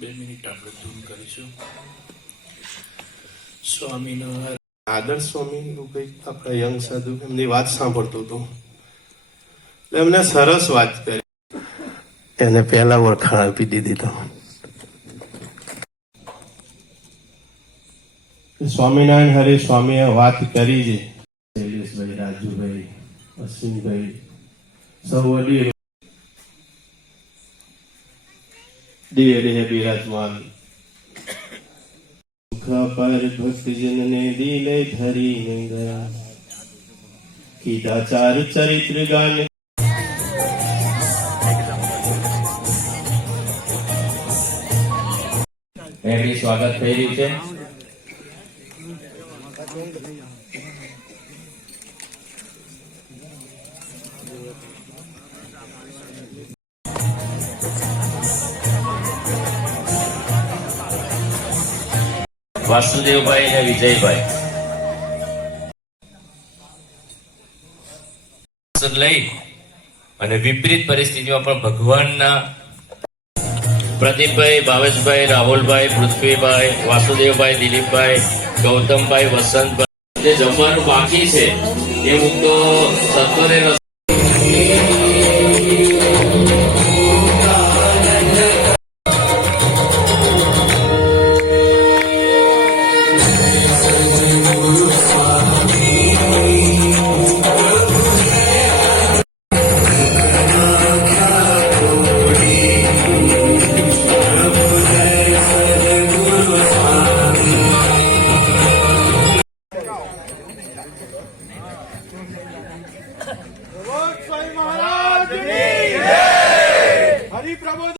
બે મિનિટ આપણે ધૂન કરીશું. સ્વામીનો આદર્શ સ્વામી એવું કંઈક આપણા યંગ સાધુ એમની વાત સાંભળતો હતો. એટલે એમને સરસ વાત કરી. એને પહેલા ઓળખાણ આપી દીધી તો. સ્વામિનારાયણ હરે સ્વામીએ વાત કરી. છે શૈલેષભાઈ રાજુભાઈ અશ્વિનભાઈ સૌ વડીલો દેહ દેહ બિરાજમાન મુખ પર ભક્તજનને દિલે ધરીને ગયા કીધા ચાર ચરિત્ર ગાન મેળવી સ્વાગત થઈ રહ્યું છે વાસુદેવભાઈ અને વિજયભાઈ. લઈ અને વિપરીત પરિસ્થિતિમાં પણ ભગવાનના પ્રદીપભાઈ, ભાવેશભાઈ, રાહુલભાઈ, પૃથ્વીભાઈ, વાસુદેવભાઈ, દિલીપભાઈ, ગૌતમભાઈ, વસંતભાઈ. જમવાનું બાકી છે, એ હું તો સત્વરે Ali pra